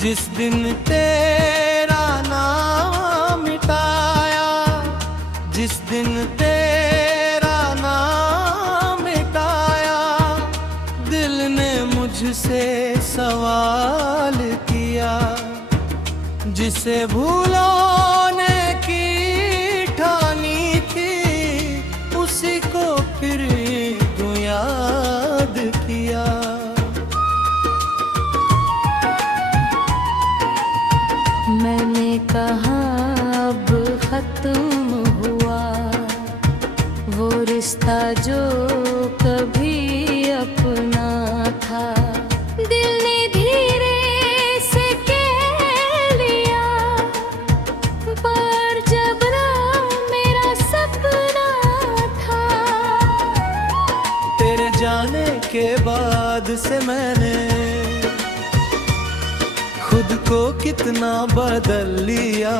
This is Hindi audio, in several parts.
जिस दिन तेरा नाम मिटाया, जिस दिन तेरा नाम मिटाया, दिल ने मुझसे सवाल किया, जिसे भूलोने की ठानी थी, उसी को फिर यूं याद किया। मैंने कहा अब खत्म हुआ वो रिश्ता जो कभी अपना था। दिल ने धीरे से कह लिया, पर जबरा मेरा सपना था। तेरे जाने के बाद से मैंने खुद को कितना बदल लिया।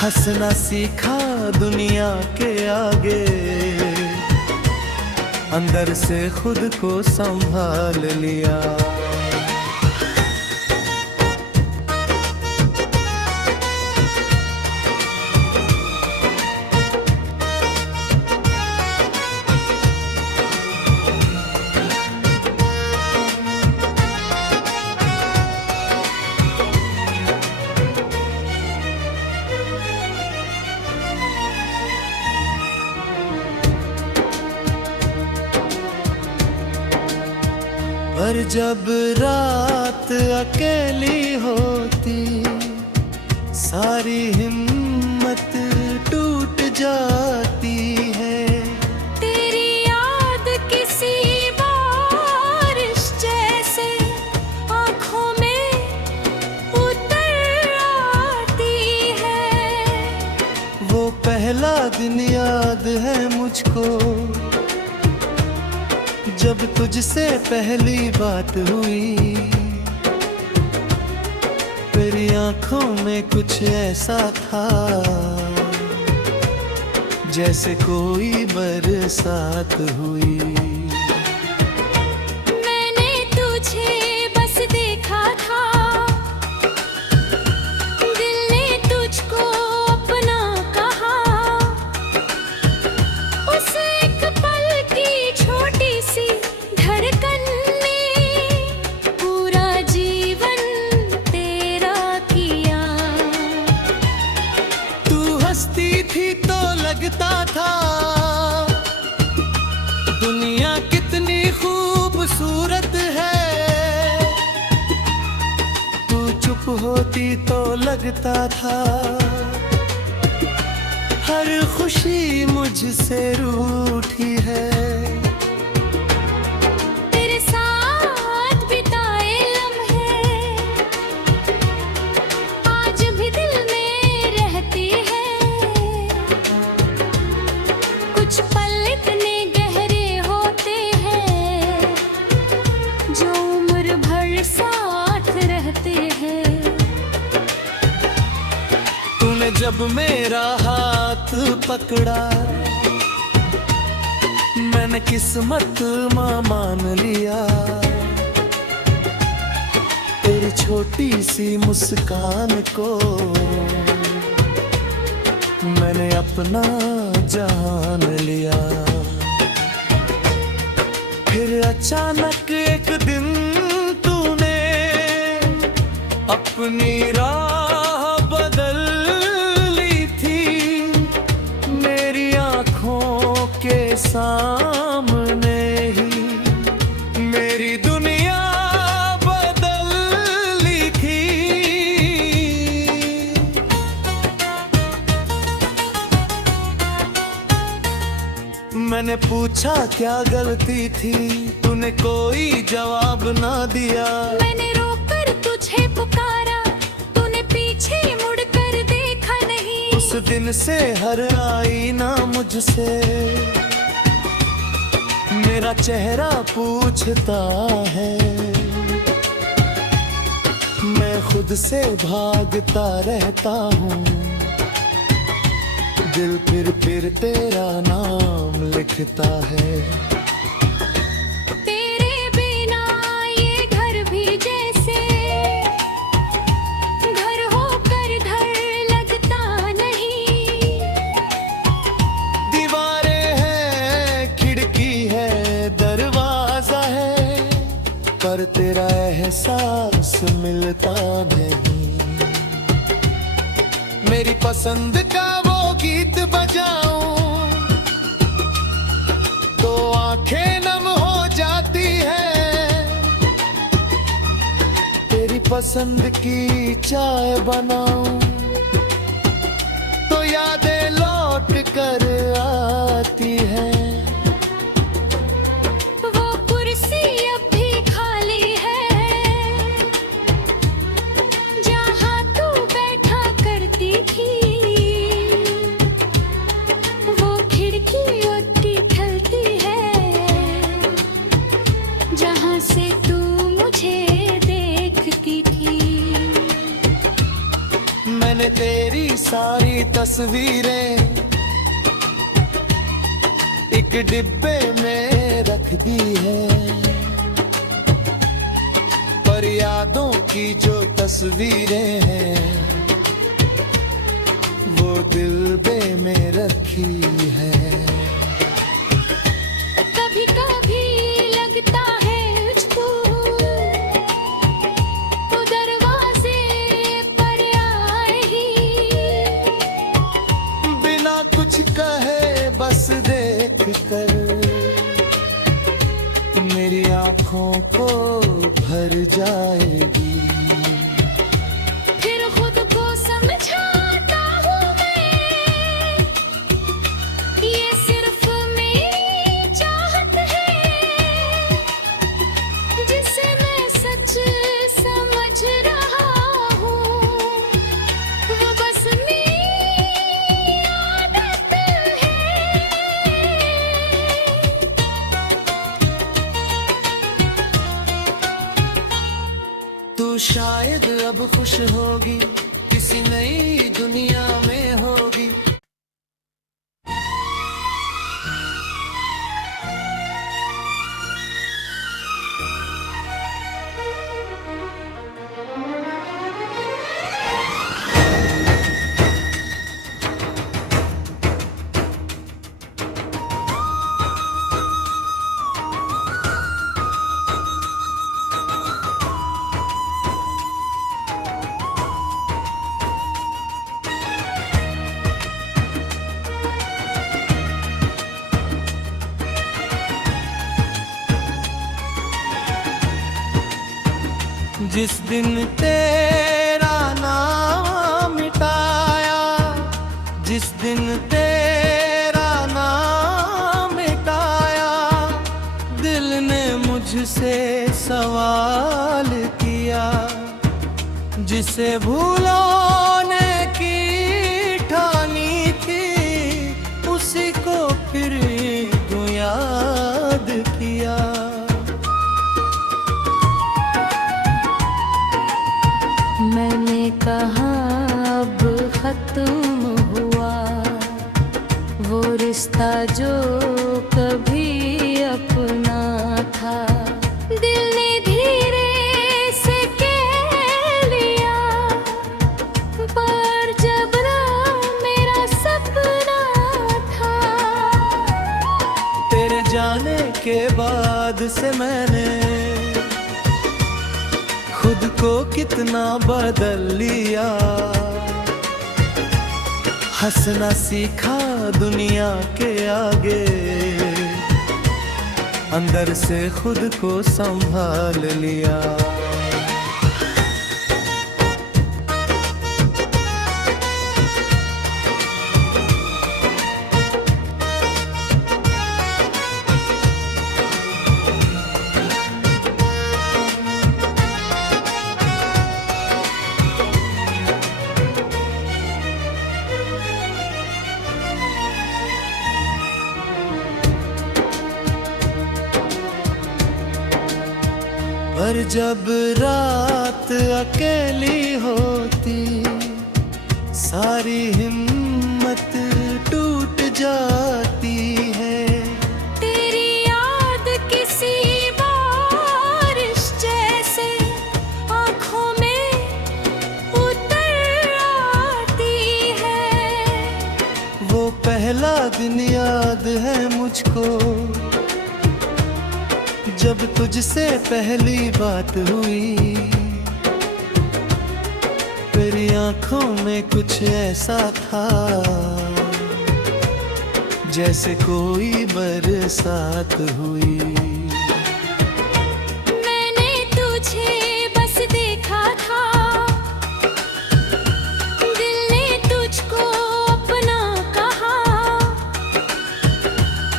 हंसना सीखा दुनिया के आगे, अंदर से खुद को संभाल लिया। पर जब रात अकेली होती, सारी हिम्मत टूट जाती है। तेरी याद किसी बारिश जैसे आँखों में उतर आती है। वो पहला दिन याद है मुझको, जब तुझसे पहली बात हुई। तेरी आंखों में कुछ ऐसा था, जैसे कोई बरसात हुई। मैंने तुझे बस देखा था, दिल ने तुझको अपना कहा। उस एक पल की छोटी सी धड़कन ने पूरा जीवन तेरा किया। तू हंसती थी तो लगता था दुनिया कितनी खूबसूरत है। तू चुप होती तो लगता था हर खुशी मुझसे रूठी है। तेरे साथ बिताए लम्हे आज भी दिल में रहती है। कुछ पल इतने गहरे होते हैं जो उम्र भर साथ रहते हैं। तूने जब मेरा हाथ पकड़ा, मैंने किस्मत मान लिया। तेरी छोटी सी मुस्कान को मैंने अपना जान लिया। फिर अचानक एक दिन तूने अपनी राह बदल ली थी। मेरी आँखों के सामने ही मेरी दुनिया बदल ली थी। मैंने पूछा क्या गलती थी, तूने कोई जवाब ना दिया। मैंने रोकर तुझे पुकारा, तूने पीछे मुड़कर देखा नहीं। उस दिन से हर आईना मुझसे मेरा चेहरा पूछता है। मैं खुद से भागता रहता हूँ, दिल फिर तेरा नाम लिखता है। तेरे बिना ये घर भी जैसे पर तेरा एहसास मिलता नहीं। मेरी पसंद का वो गीत बजाऊं तो आंखें नम हो जाती है। तेरी पसंद की चाय बनाऊं तो यादें लौट कर आती है। वो कुर्सी अब भी खाली है जहाँ तू बैठा करती थी। वो खिड़की ओटी खलती है जहाँ से तू मुझे देखती थी। मैंने तेरी सारी तस्वीरें एक डिब्बे में रख दी है, पर यादों की जो तस्वीरें हैं वो दिल में रखी है। कभी कभी लगता है मुझको वो दरवाजे पर आए ही, बिना कुछ कहे बस देख कर मेरी आँखों को भर जाएगी। फिर खुद को समझाता हूँ मैं ये सिर्फ मेरी चाहत है जिसे मैं सच समझ रहा हूँ। वो बस मेरी आदत है। तू शायद अब खुश होगी, किसी नई दुनिया में होगी। जिस दिन तेरा नाम मिटाया, जिस दिन तेरा नाम मिटाया, दिल ने मुझसे सवाल किया। जिसे भूलोने की ठानी थी उसी को फिर यूं याद किया। मैंने कहा अब खत्म हुआ वो रिश्ता जो कभी अपना था। दिल ने धीरे से कह लिया पर जबरा मेरा सपना था। तेरे जाने के बाद से मैंने खुद को कितना बदल लिया। हंसना सीखा दुनिया के आगे, अंदर से खुद को संभाल लिया। पर जब रात अकेली होती सारी हिम्मत टूट जाती है। तेरी याद किसी बारिश जैसे आँखों में उतर आती है। वो पहला दिन याद है मुझको जब तुझसे पहली बात हुई, तेरी आंखों में कुछ ऐसा था जैसे कोई बरसात हुई। मैंने तुझे बस देखा था, दिल ने तुझको अपना कहा।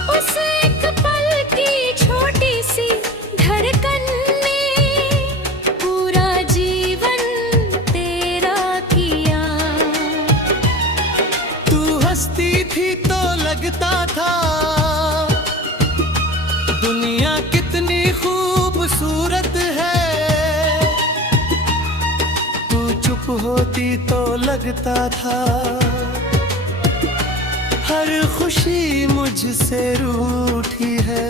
उस एक पल की छोटी सी धड़कन ने पूरा जीवन तेरा किया। तू हंसती थी तो लगता था दुनिया कितनी खूबसूरत है। तू चुप होती तो लगता था हर खुशी मुझसे रूठी है।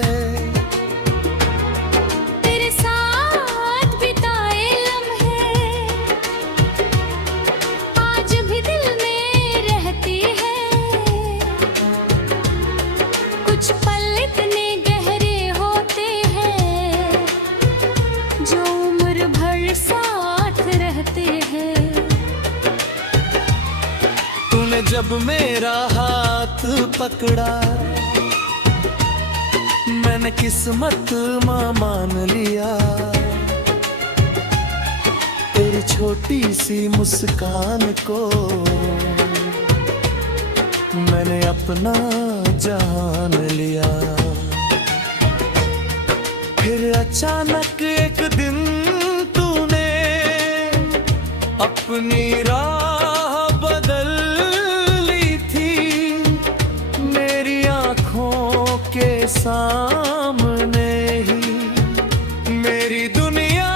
तेरे साथ बिताए लम्हे आज भी दिल में रहती है। कुछ पल इतने गहरे होते हैं जो उम्र भर साथ रहते हैं। तूने जब मेरा हाथ पकड़ा, मैंने किस्मत मान लिया। तेरी छोटी सी मुस्कान को मैंने अपना जान लिया। फिर अचानक एक दिन तूने अपनी राह बदल ली थी। मेरी आंखों के सामने ही मेरी दुनिया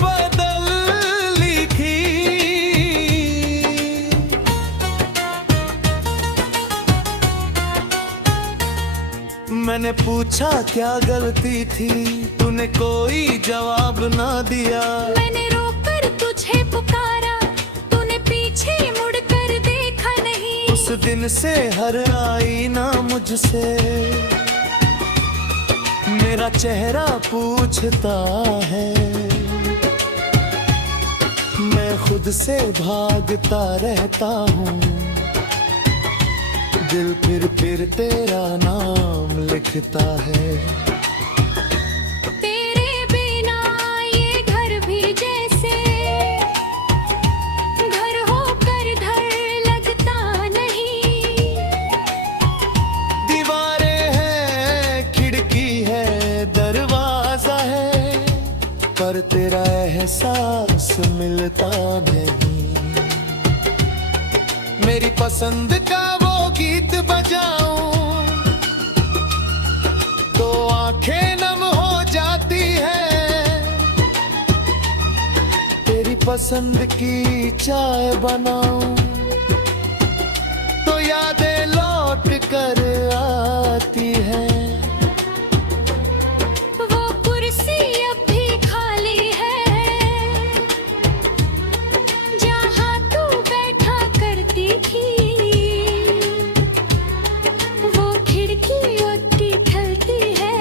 बदल ली थी। मैंने पूछा क्या गलती थी, तूने कोई जवाब ना दिया। मैंने रोकर तुझे पुकारा, तूने पीछे मुड़कर देखा नहीं। उस दिन से हर आईना मुझसे मेरा चेहरा पूछता है। मैं खुद से भागता रहता हूँ, दिल फिर तेरा नाम लिखता है। तेरे बिना ये घर भी जैसे घर होकर धर लगता नहीं। दीवारें हैं, खिड़की है, दरवाजा है, पर तेरा एहसास मिलता नहीं। मेरी पसंद का वो गीत बजाऊं तो आंखें नम हो जाती है। तेरी पसंद की चाय बनाऊं तो यादें लौट कर आती है। वो कुर्सी अब भी खाली है जहाँ तू बैठा करती थी। वो खिड़की ओटी ढलती है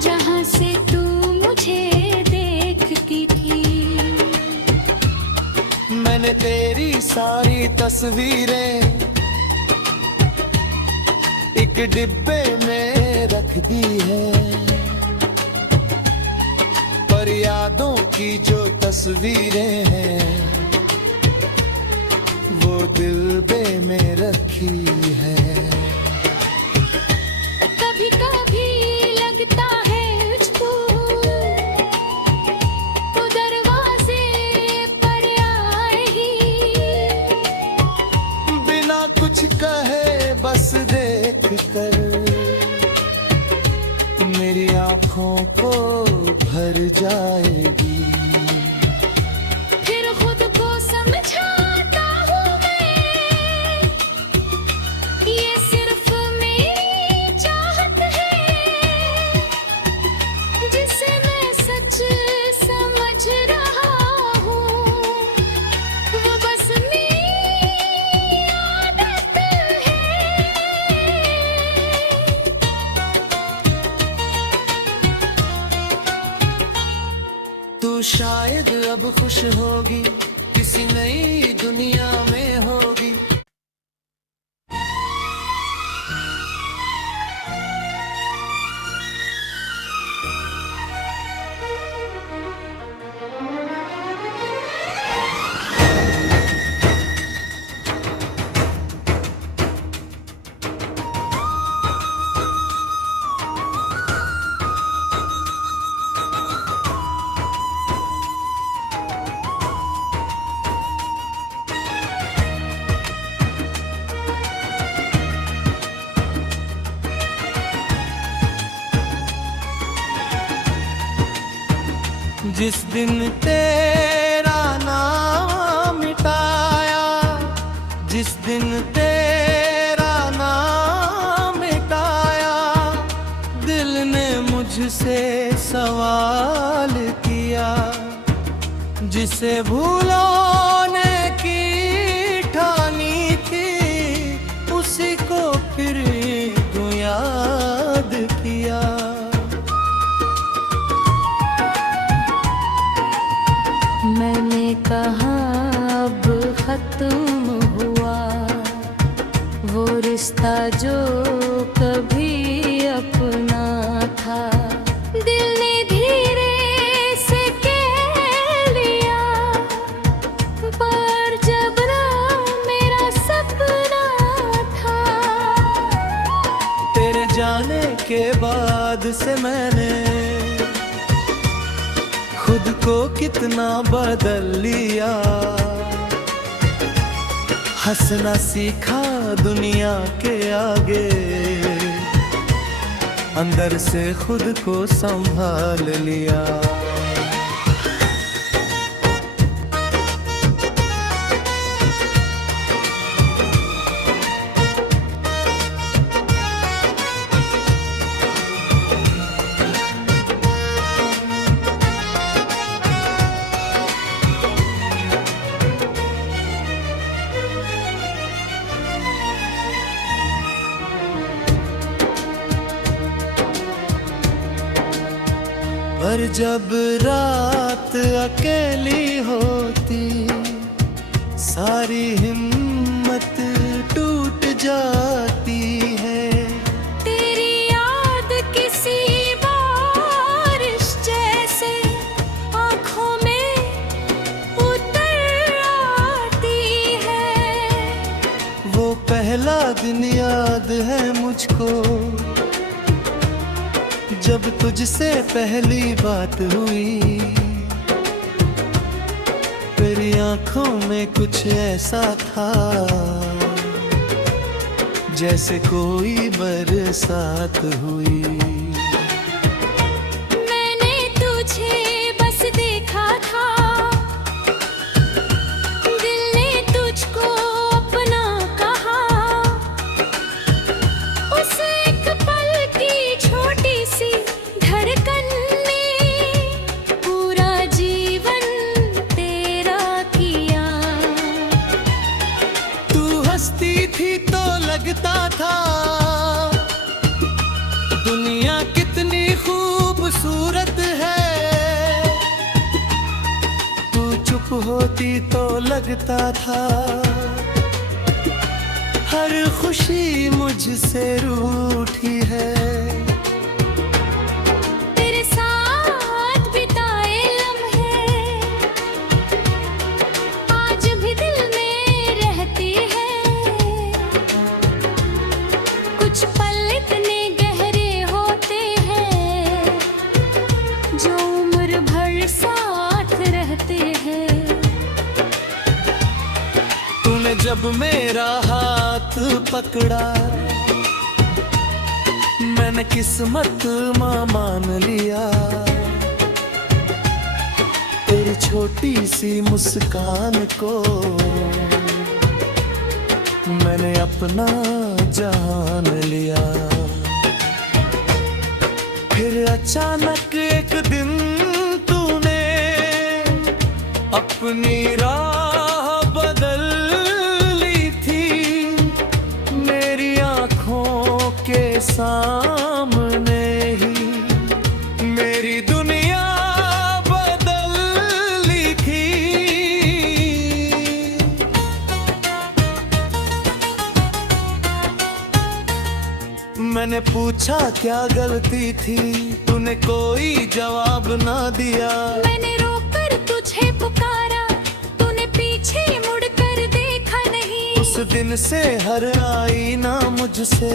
जहाँ से तू मुझे देखती थी। मैंने तेरी सारी तस्वीरें एक डिब्बे में रख दी है, पर यादों की जो तस्वीरें हैं वो दिल में रखी है। कभी कभी लगता है मुझको तो दरवाजे पर आए ही। बिना कुछ कहे बस देख कर मेरी आंखों को भर जाएगी। फिर खुद को समझाता हूँ मैं, ये सिर्फ मेरी चाहत है जिसे मैं सच समझ रहा हूँ। वो बस मेरी आदत है। शायद अब खुश होगी, किसी नई दुनिया में होगी। जिस दिन तेरा नाम मिटाया, जिस दिन तेरा नाम मिटाया, दिल ने मुझसे सवाल किया, जिसे भूलोने की ठानी थी, उसी को फिर यूं याद किया। मैंने कहा अब खत्म हुआ वो रिश्ता जो कभी अपना था। दिल ने धीरे से कह लिया, पर जब ना मेरा सपना था। तेरे जाने के बाद से मैंने खुद को कितना बदल लिया। हंसना सीखा दुनिया के आगे, अंदर से खुद को संभाल लिया। पर जब रात अकेली होती, सारी हिम्मत टूट जाती है। तेरी याद किसी बारिश जैसे आँखों में उतर आती है। वो पहला दिन याद है मुझको, जब तुझसे पहली बात हुई। तेरी आंखों में कुछ ऐसा था, जैसे कोई बरसात हुई। मैंने तुझे बस देखा था, दिल ने तुझको अपना कहा। उस एक पल की छोटी सी धड़कन ने पूरा जीवन तेरा किया। तू हंसती थी तो लगता था दुनिया कितनी खूबसूरत है। तू चुप होती तो लगता था हर खुशी मुझसे रूठी है। तेरे साथ बिताए लम्हे आज भी दिल में रहती है। कुछ पल इतने गहरे होते हैं जो उम्र भर साथ रहते हैं। तूने जब मेरा हाथ पकड़ा, मैंने किस्मत मान लिया। तेरी छोटी सी मुस्कान को मैंने अपना जान लिया। फिर अचानक एक दिन तूने अपनी राह बदल ली थी। मेरी आंखों के सामने ही मेरी दुनिया बदल मैंने पूछा क्या गलती थी, तूने कोई जवाब ना दिया। मैंने रोकर तुझे पुकारा, तूने पीछे मुड़ कर देखा नहीं। उस दिन से हर आईना मुझसे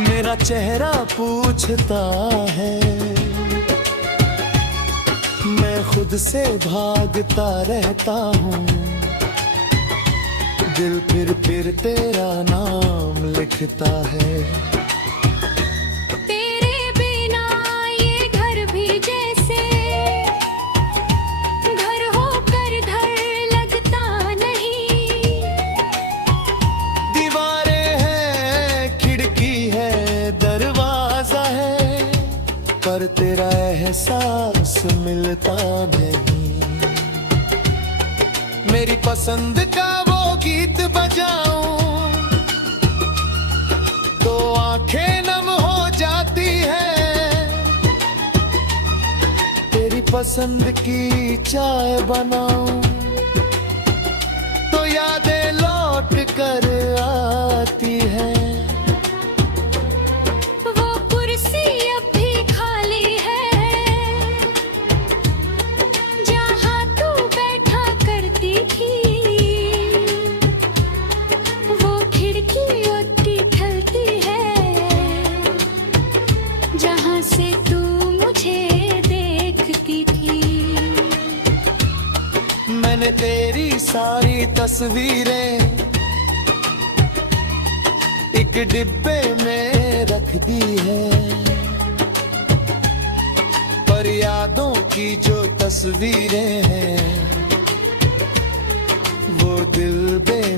मेरा चेहरा पूछता है। मैं खुद से भागता रहता हूँ, दिल फिर तेरा नाम लिखता है। तेरे बिना ये घर भी जैसे घर होकर धर लगता नहीं। दीवारें हैं, खिड़की है, दरवाजा है, पर तेरा एहसास मिलता नहीं। मेरी पसंद का वो गीत बजाऊं तो आंखें नम हो जाती है। तेरी पसंद की चाय बनाऊं तो यादें लौट कर आती है। वो कुर्सी अब भी खाली है जहाँ तू बैठा करती थी। वो खिड़की ओटी ढलती है जहाँ से तू मुझे देखती थी। मैंने तेरी सारी तस्वीरें एक डिब्बे में रख दी है, पर यादों की जो तस्वीरें हैं वो दिल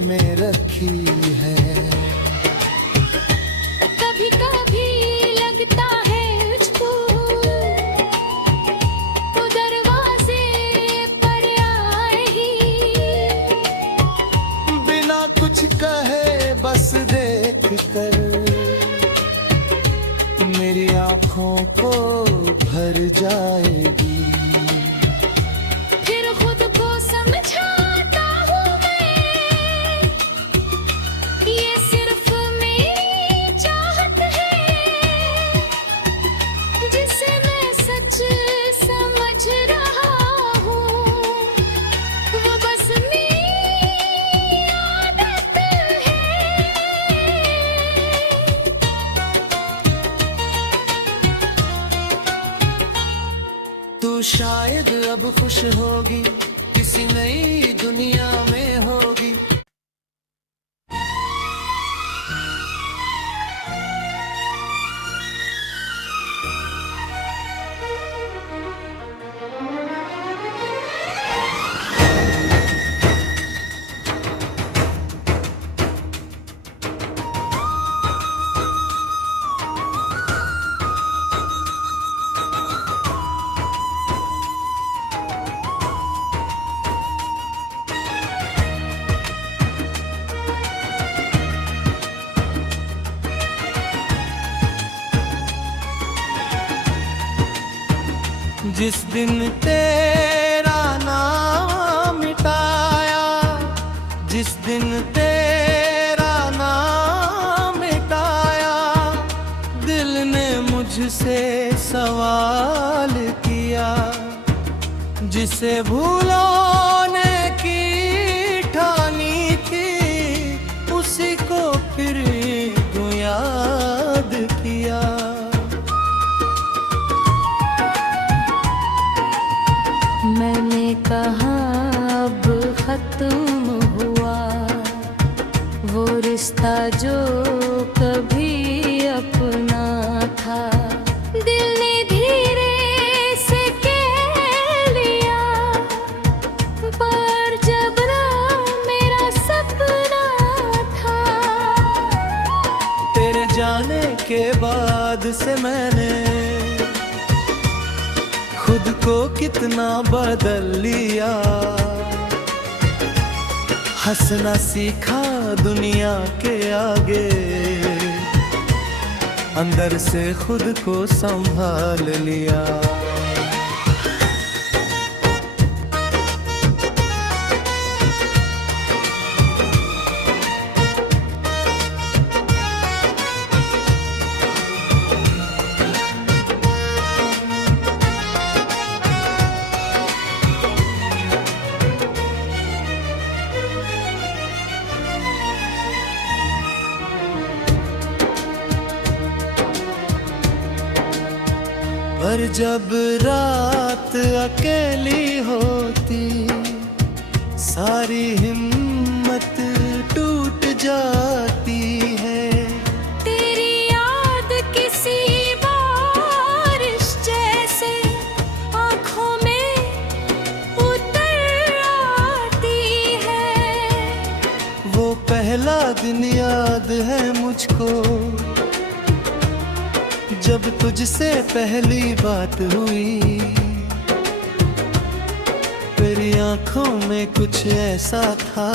में रखी है। कभी कभी लगता है मुझको तो दरवाजे पर आए ही। बिना कुछ कहे बस देख कर मेरी आँखों को भर जाएगी। फिर खुद को समझाता हूँ मैं, ये सिर्फ मेरी चाहत है जिसे मैं सच समझ रहा हूँ। वो बस मेरी आदत है। तू शायद अब खुश होगी, किसी नई दुनिया में होगी। जिस दिन तेरा नाम मिटाया, जिस दिन तेरा नाम मिटाया, दिल ने मुझसे सवाल किया। जिसे भूलोने की ठानी थी उसी को फिर यूं याद किया। मैंने कहा अब खत्म हुआ वो रिश्ता जो कभी अपना था। दिल ने धीरे से कह लिया, पर जबरा मेरा सपना था। तेरे जाने के बाद से मैंने खुद को कितना बदल लिया। हंसना सीखा दुनिया के आगे, अंदर से खुद को संभाल लिया। पर जब रात अकेली होती सारी हिम्मत टूट जाती है। तेरी याद किसी बारिश जैसे आँखों में उतर आती है। वो पहला दिन याद है मुझको जब तुझसे पहली बात हुई। तेरी आंखों में कुछ ऐसा था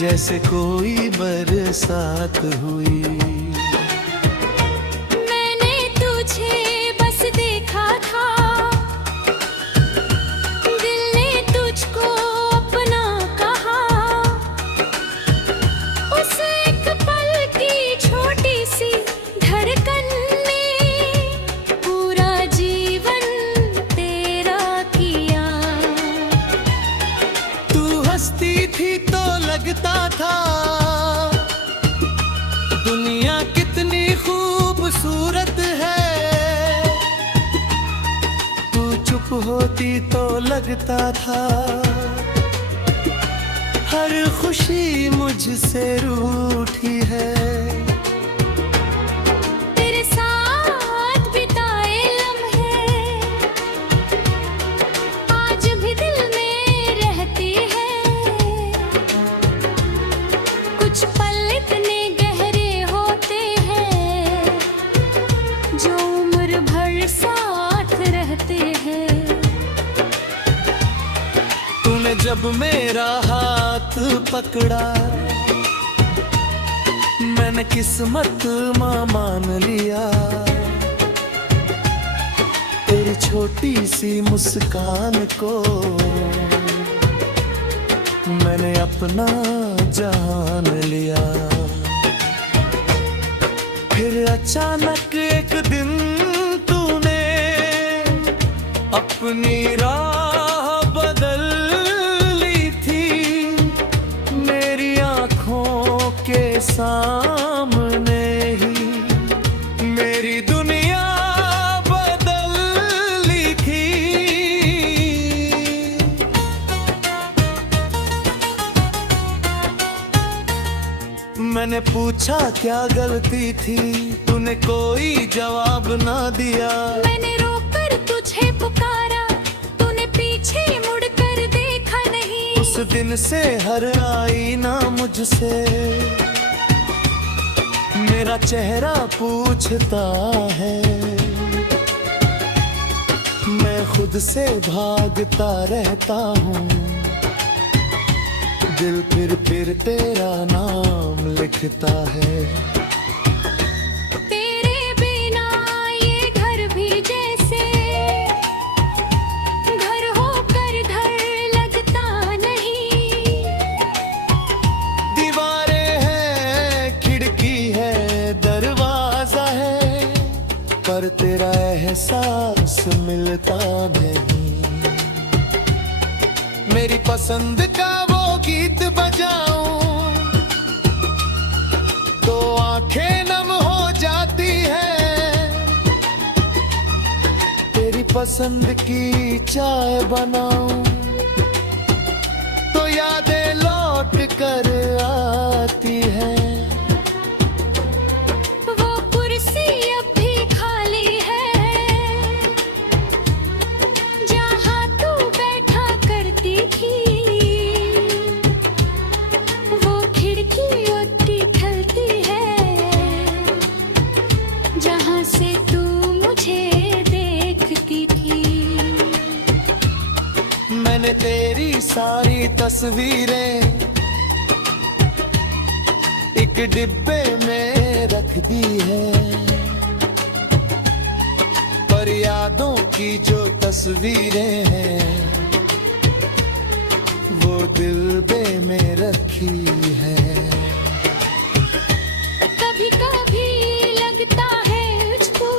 जैसे कोई बरसात हुई। मैंने तुझे बस देखा था, दिल ने तुझको अपना कहा। उस एक पल की छोटी सी धड़कन ने पूरा जीवन तेरा किया। तू हंसती थी तो लगता था दुनिया कितनी खूबसूरत है। तू चुप होती तो लगता था हर खुशी मुझसे रूठी है। तेरे साथ बिताए लम्हे आज भी दिल में रहती है। कुछ पल इतने गहरे होते हैं जो उम्र भर साथ रहते हैं। तूने जब मेरा हाथ पकड़ा मैंने किस्मत मान लिया। तेरी छोटी सी मुस्कान को मैंने अपना जान लिया। फिर अचानक एक दिन तूने अपनी राह बदल ली थी। मेरी आंखों के सामने ही मेरी दुनिया बदल ली थी। मैंने पूछा क्या गलती थी, तूने कोई जवाब ना दिया। मैंने रोकर तुझे पुकारा, तूने पीछे मुड़कर देखा नहीं। उस दिन से हर आईना मुझसे मेरा चेहरा पूछता है। मैं खुद से भागता रहता हूँ, दिल फिर तेरा नाम लिखता है। तेरे बिना ये घर भी जैसे घर होकर घर लगता नहीं। दीवारें हैं, खिड़की है, दरवाजा है, पर तेरा एहसास मिलता नहीं। मेरी पसंद का वो गीत बजाऊं तो आंखें नम हो जाती है। तेरी पसंद की चाय बनाऊं तो यादें लौट कर आती है। वो कुर्सी अब भी खाली है जहाँ तू बैठा करती थी। वो खिड़की ओटी खलती है जहाँ से तू मुझे देखती थी। मैंने तेरी सारी तस्वीरें एक डिब्बे में रख दी है, पर यादों की जो तस्वीरें हैं वो दिल में रखी है। कभी कभी लगता है मुझको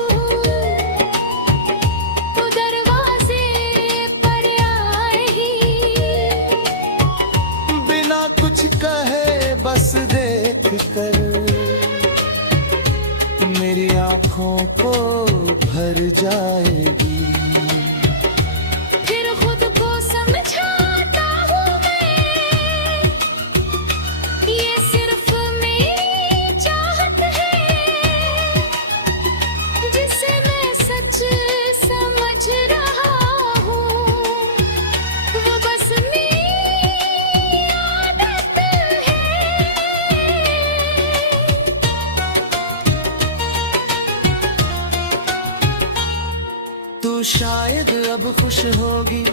तो दरवाजे पर आए ही। बिना कुछ कहे बस देख कर मेरी आंखों आँखों को भर जाएगी। फिर खुद को समझाता हूँ मैं, ये सिर्फ मेरी चाहत है, जिसे मैं सच समझ रहा हूँ, वो बस मेरी आदत है। तू शायद अब खुश होगी